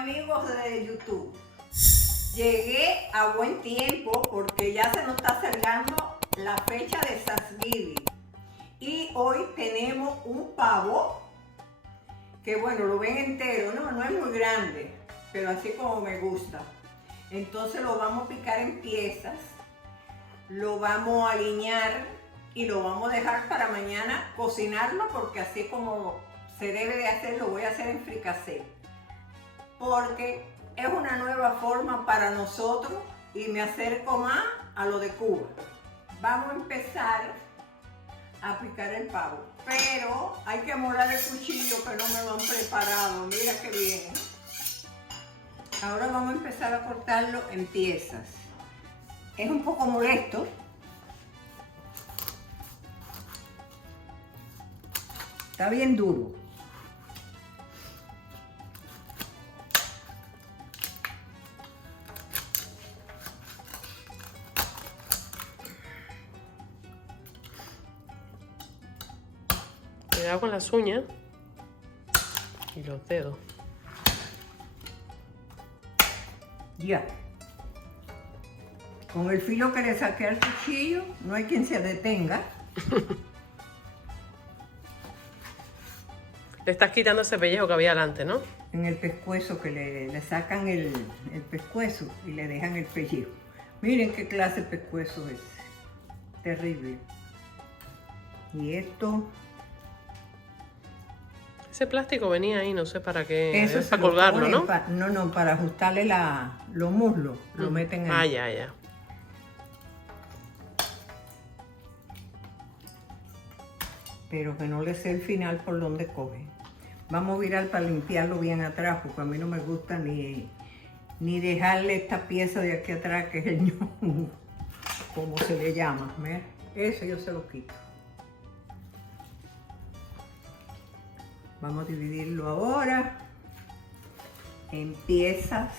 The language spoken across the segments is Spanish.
amigos de YouTube. Llegué a buen tiempo porque ya se nos está acercando la fecha de Thanksgiving. Y hoy tenemos un pavo que bueno, lo ven entero, no es muy grande, pero así como me gusta. Entonces lo vamos a picar en piezas, lo vamos a aliñar y lo vamos a dejar para mañana cocinarlo, porque así como se debe de hacer, lo voy a hacer en fricasé. Porque es una nueva forma para nosotros y me acerco más a lo de Cuba. Vamos a empezar a picar el pavo, pero hay que morar el cuchillo que no me lo han preparado. Mira qué bien. Ahora vamos a empezar a cortarlo en piezas. Es un poco molesto. Está bien duro. Cuidado con las uñas y los dedos. Ya. Con el filo que le saqué al cuchillo, no hay quien se detenga. Le estás quitando ese pellejo que había adelante, ¿no? En el pescuezo, que le sacan el pescuezo y le dejan el pellejo. Miren qué clase de pescuezo es. Terrible. Y esto... Ese plástico venía ahí, no sé para qué. Eso Es para colgarlo, ¿no? No, para ajustarle los muslos. Lo meten ahí. Ah, ya. Pero que no le sé el final por donde coge. Vamos a virar para limpiarlo bien atrás, porque a mí no me gusta ni dejarle esta pieza de aquí atrás, que es el ñomo, como se le llama. ¿Ves? Eso yo se lo quito. Vamos a dividirlo ahora en piezas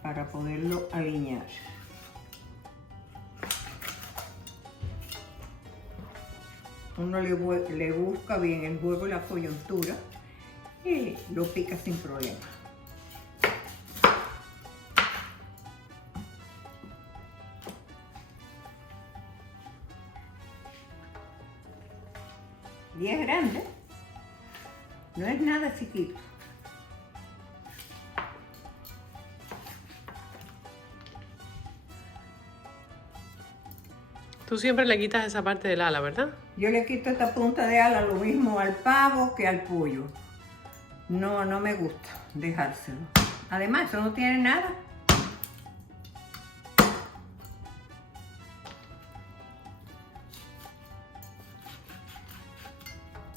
para poderlo alinear. Uno le busca bien el huevo y la coyuntura y lo pica sin problema. Y es grande, no es nada chiquito. Tú siempre le quitas esa parte del ala, ¿verdad? Yo le quito esta punta de ala lo mismo al pavo que al pollo. No me gusta dejárselo. Además, eso no tiene nada.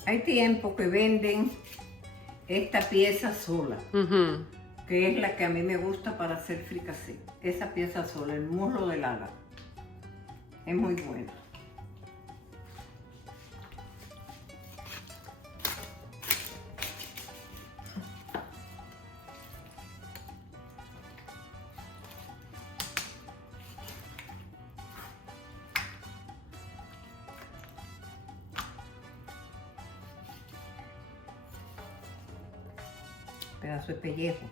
Hay tiempo que venden esta pieza sola, que es la que a mí me gusta para hacer fricasé. Esa pieza sola, el muslo del ala. Es muy buena. Pedazo de pellejo.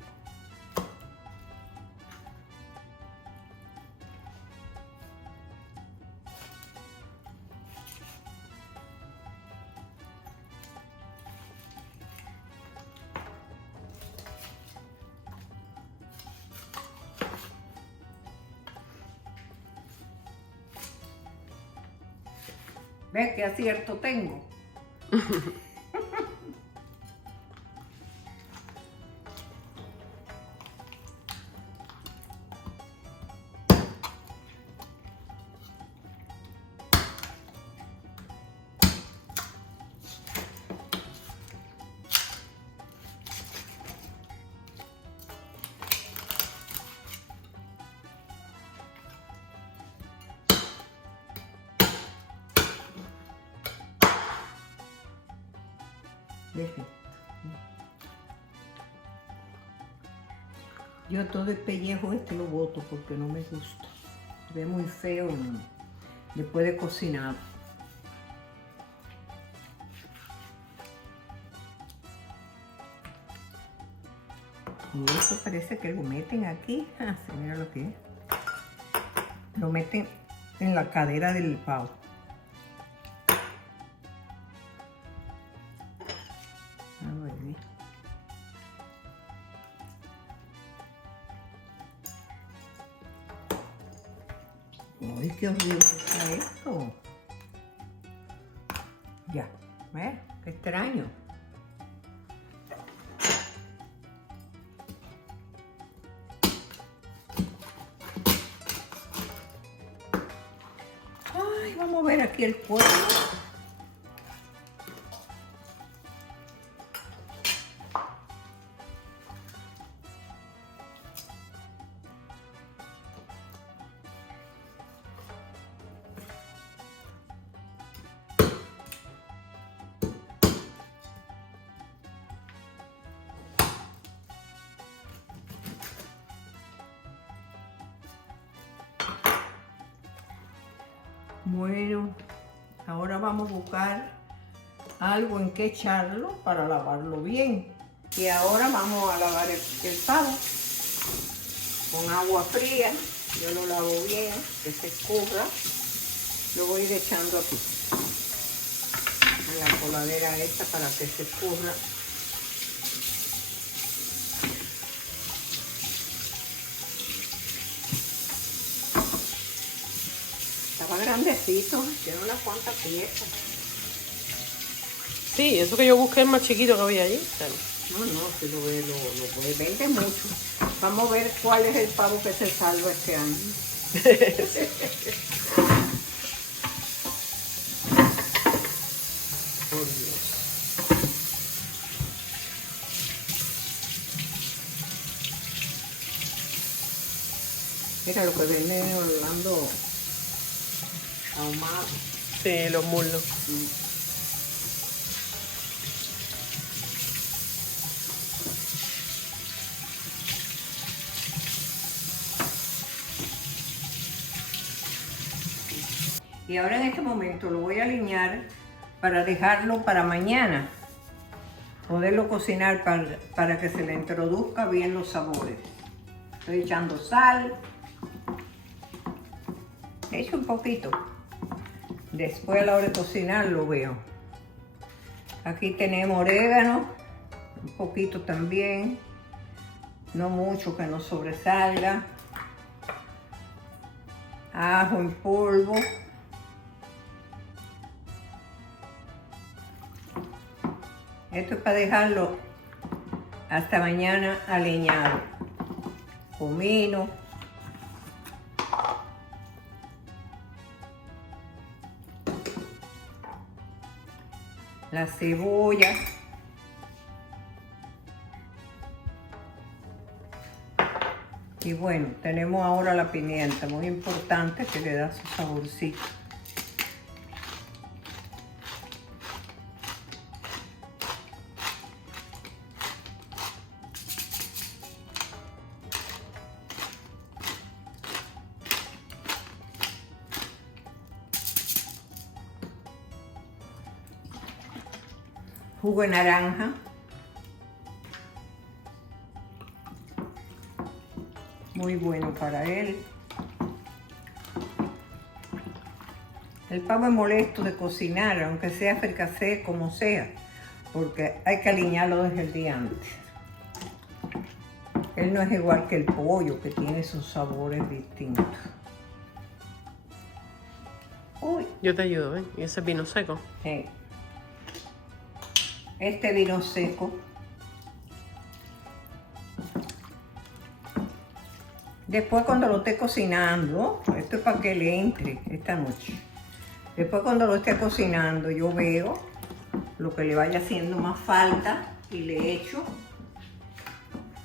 ¿Ves qué acierto tengo? Yo todo el pellejo lo boto porque no me gusta. Ve muy feo después de cocinado. Y eso parece que lo meten aquí. Ah, sí, mira lo que es. Lo meten en la cadera del pavo. ¡Ay, qué horrible está esto! Ya, ¿ves? ¡Qué extraño! ¡Ay, vamos a ver aquí el fuego! Bueno, ahora vamos a buscar algo en que echarlo para lavarlo bien. Y ahora vamos a lavar el pavo con agua fría. Yo lo lavo bien, que se escurra. Lo voy a ir echando aquí, en la coladera esta para que se escurra. Estaba grandecito, tiene unas cuantas piezas. Sí, eso que yo busqué es más chiquito que había allí. No, si lo vende mucho. Vamos a ver cuál es el pavo que se salva este año. Por Dios. Mira lo que venden en Orlando ahumado. Sí, los muslos. Y ahora en este momento lo voy a alinear para dejarlo para mañana. Poderlo cocinar para que se le introduzca bien los sabores. Estoy echando sal. Echo un poquito. Después a la hora de cocinar lo veo. Aquí tenemos orégano. Un poquito también. No mucho, que no sobresalga. Ajo en polvo. Esto es para dejarlo hasta mañana aliñado. Comino. La cebolla. Y bueno, tenemos ahora la pimienta, muy importante, que le da su saborcito. Jugo de naranja. Muy bueno para él. El pavo es molesto de cocinar, aunque sea fricasé, como sea, porque hay que alinearlo desde el día antes. Él no es igual que el pollo, que tiene sus sabores distintos. Uy. Yo te ayudo, ¿ven? Y ese vino seco. Sí. Este vino seco. Después cuando lo esté cocinando, esto es para que le entre esta noche. Después cuando lo esté cocinando yo veo lo que le vaya haciendo más falta y le echo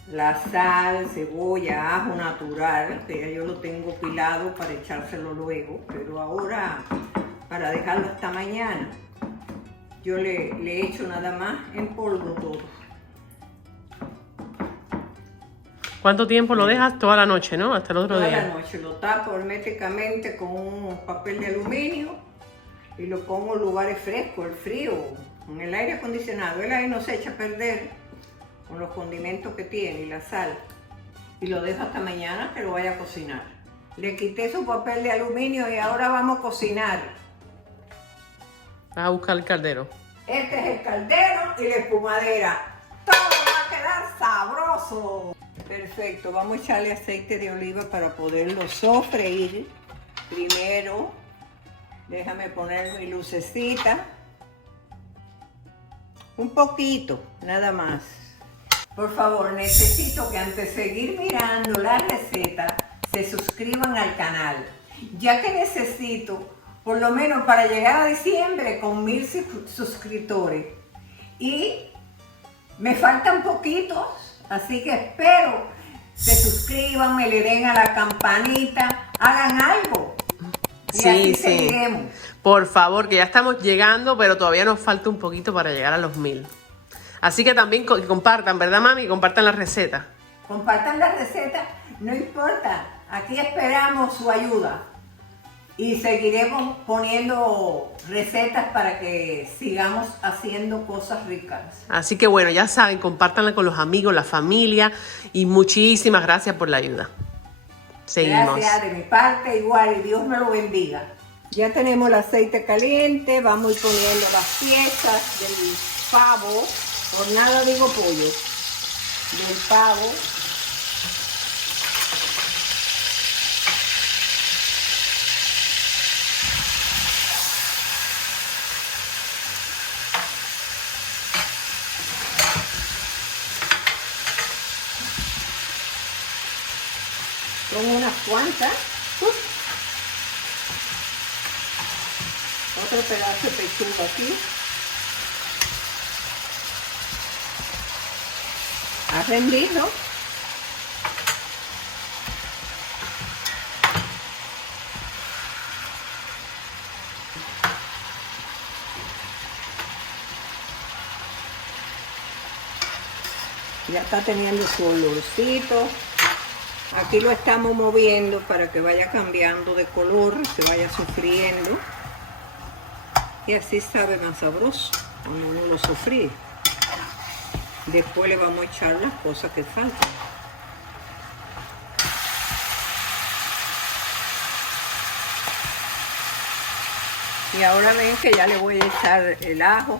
la sal, cebolla, ajo natural, que ya yo lo tengo pilado para echárselo luego, pero ahora para dejarlo hasta mañana yo le echo nada más en polvo todo. ¿Cuánto tiempo lo dejas? Toda la noche, ¿no? Hasta el otro día. Toda la noche lo tapo herméticamente con un papel de aluminio y lo pongo en lugares frescos, el frío, en el aire acondicionado. El aire no se echa a perder con los condimentos que tiene y la sal. Y lo dejo hasta mañana que lo vaya a cocinar. Le quité su papel de aluminio y ahora vamos a cocinar. Vas a buscar el caldero. Este es el caldero y la espumadera. Todo va a quedar sabroso. Perfecto, vamos a echarle aceite de oliva para poderlo sofreír. Primero, déjame poner mi lucecita. Un poquito, nada más. Por favor, necesito que antes de seguir mirando la receta, se suscriban al canal, ya que necesito, por lo menos para llegar a diciembre, con 1000 suscriptores. Y me faltan poquitos, así que espero se suscriban, me le den a la campanita, hagan algo. Y Sí, así sí. seguiremos. Por favor, que ya estamos llegando, pero todavía nos falta un poquito para llegar a los 1000. Así que también compartan, ¿verdad, mami? Compartan la receta. Compartan la receta, no importa, aquí esperamos su ayuda y seguiremos poniendo recetas para que sigamos haciendo cosas ricas. Así que bueno, ya saben, compártanla con los amigos, la familia y muchísimas gracias por la ayuda. Seguimos. Gracias de mi parte, igual, y Dios me lo bendiga. Ya tenemos el aceite caliente, vamos a ir poniendo las piezas del pavo, por nada digo pollo, del pavo. Son unas cuantas. Otro pedazo de pechuga aquí. Ha rendido. Ya está teniendo su olorcito. Aquí lo estamos moviendo para que vaya cambiando de color, se vaya sofriendo. Y así sabe más sabroso cuando uno lo sofríe. Después le vamos a echar las cosas que faltan. Y ahora ven que ya le voy a echar el ajo,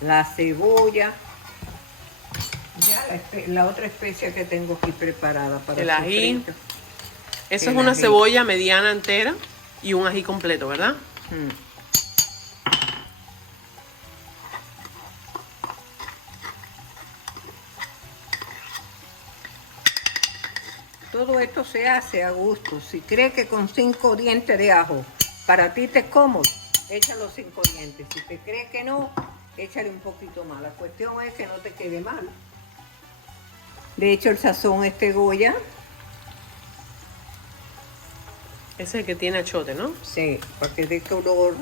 la cebolla. Ya la otra especia que tengo aquí preparada para El ají. sofrito. Eso El es una ají. cebolla mediana entera y un ají completo, ¿verdad? Todo esto se hace a gusto. Si crees que con 5 dientes de ajo para ti te es cómodo, echa los 5 dientes. Si te crees que no, échale un poquito más. La cuestión es que no te quede mal. De hecho, el sazón es Goya. Ese es el que tiene achote, ¿no? Sí, para que dé color.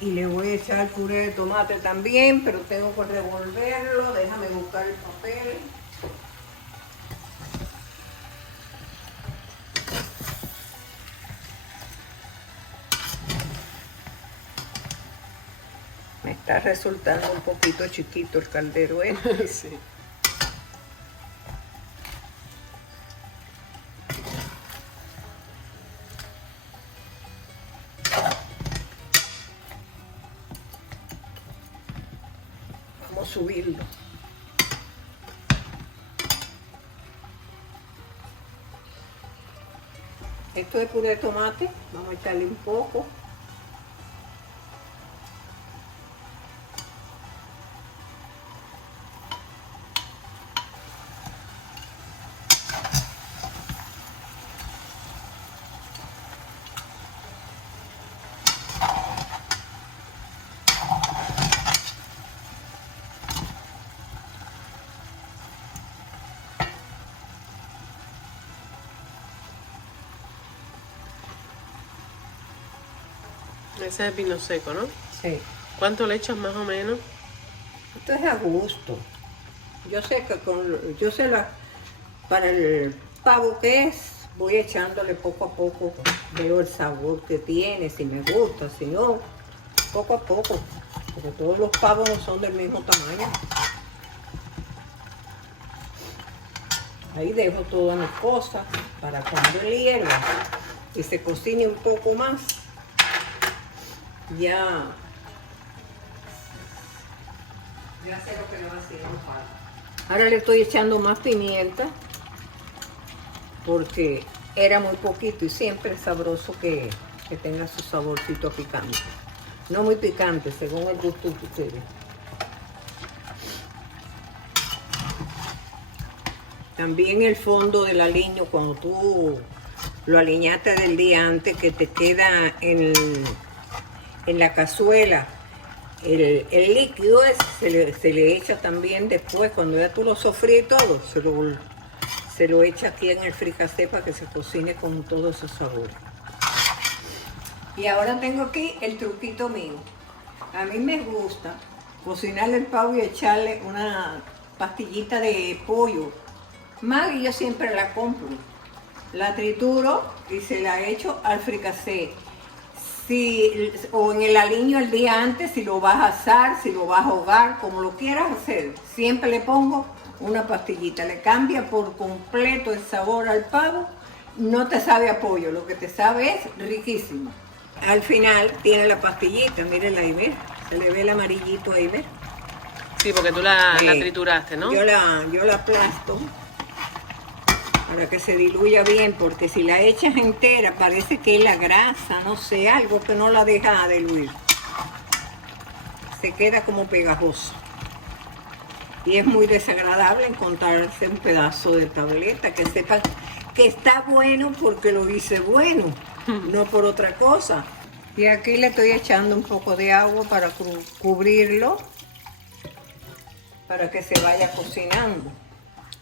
Y le voy a echar puré de tomate también, pero tengo que revolverlo. Déjame buscar el papel. Me está resultando un poquito chiquito el caldero, ¿eh? Sí. Vamos a subirlo. Esto es puré de tomate. Vamos a echarle un poco. Ese es vino seco, ¿no? Sí. ¿Cuánto le echas más o menos? Esto es a gusto. Yo sé que para el pavo que es, voy echándole poco a poco. Veo el sabor que tiene, si me gusta, si no, poco a poco. porque todos los pavos no son del mismo tamaño. Ahí dejo todas mis cosas para cuando él hierva y se cocine un poco más, ya sé lo que le va a hacer falta. Ahora le estoy echando más pimienta porque era muy poquito y siempre es sabroso que tenga su saborcito picante. No muy picante, según el gusto que ustedes. También el fondo del aliño, cuando tú lo aliñaste del día antes, que te queda en la cazuela, el líquido se le echa también después, cuando ya tú lo sofríes y todo, se lo echa aquí en el fricasé para que se cocine con todos esos sabores. Y ahora tengo aquí el truquito mío. A mí me gusta cocinar el pavo y echarle una pastillita de pollo. Maggi yo siempre la compro. La trituro y se la echo al fricasé. O en el aliño el día antes, si lo vas a asar, si lo vas a ahogar, como lo quieras hacer. Siempre le pongo una pastillita. Le cambia por completo el sabor al pavo. No te sabe a pollo, lo que te sabe es riquísimo. Al final tiene la pastillita, mírenla ahí, ¿ves? Se le ve el amarillito ahí, ¿ves? Sí, porque tú la trituraste, ¿no? Yo la aplasto para que se diluya bien, porque si la echas entera parece que es la grasa, no sé, algo que no la deja diluir. Se queda como pegajoso. Y es muy desagradable encontrarse un pedazo de tableta que sepa que está bueno porque lo hice bueno, no por otra cosa. Y aquí le estoy echando un poco de agua para cubrirlo, para que se vaya cocinando.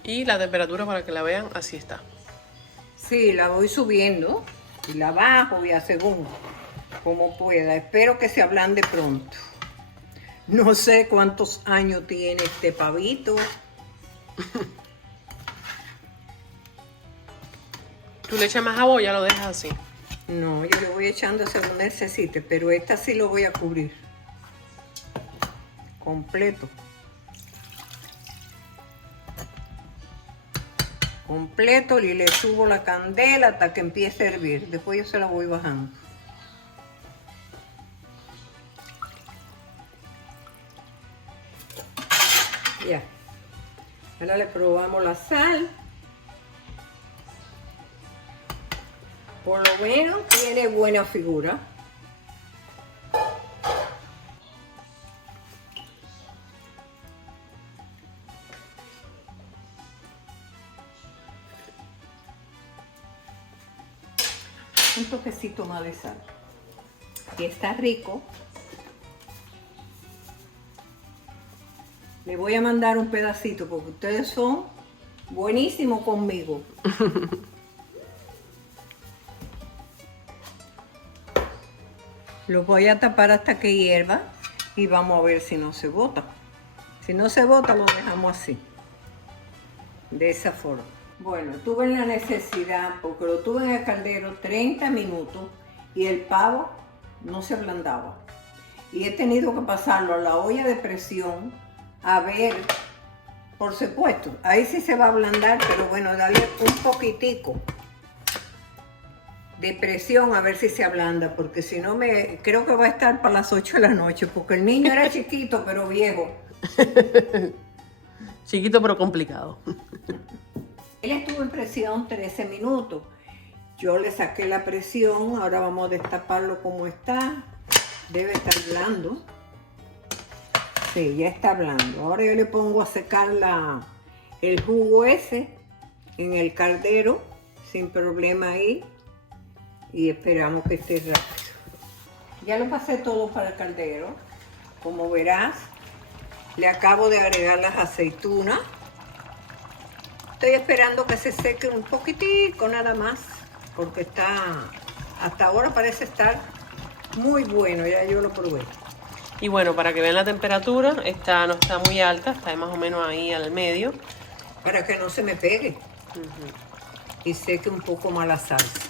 Y la temperatura, para que la vean, así está. Sí, la voy subiendo y la bajo ya según como pueda. Espero que se ablande pronto. No sé cuántos años tiene este pavito. ¿Tú le echas más agua o ya lo dejas así? No, yo le voy echando según necesite, pero esta sí lo voy a cubrir completo. Completo y le subo la candela hasta que empiece a hervir. Después yo se la voy bajando. Ya. Ahora le probamos la sal. Por lo menos tiene buena figura. Un toquecito más de sal. Y está rico. Le voy a mandar un pedacito porque ustedes son buenísimos conmigo. Lo voy a tapar hasta que hierva y vamos a ver si no se bota. Si no se bota, lo dejamos así. De esa forma. Bueno, tuve la necesidad, porque lo tuve en el caldero 30 minutos y el pavo no se ablandaba. Y he tenido que pasarlo a la olla de presión a ver, por supuesto, ahí sí se va a ablandar, pero bueno, darle un poquitico de presión a ver si se ablanda, porque si no creo que va a estar para las 8 de la noche, porque el niño era chiquito, pero viejo. Chiquito pero complicado. Él estuvo en presión 13 minutos. Yo le saqué la presión, ahora vamos a destaparlo como está. Debe estar blando. Sí, ya está blando. Ahora yo le pongo a secar el jugo ese en el caldero, sin problema ahí. Y esperamos que esté rápido. Ya lo pasé todo para el caldero. Como verás, le acabo de agregar las aceitunas. Estoy esperando que se seque un poquitico nada más, porque hasta ahora parece estar muy bueno, ya yo lo probé. Y bueno, para que vean la temperatura, no está muy alta, está más o menos ahí al medio. Para que no se me pegue y seque un poco más la salsa.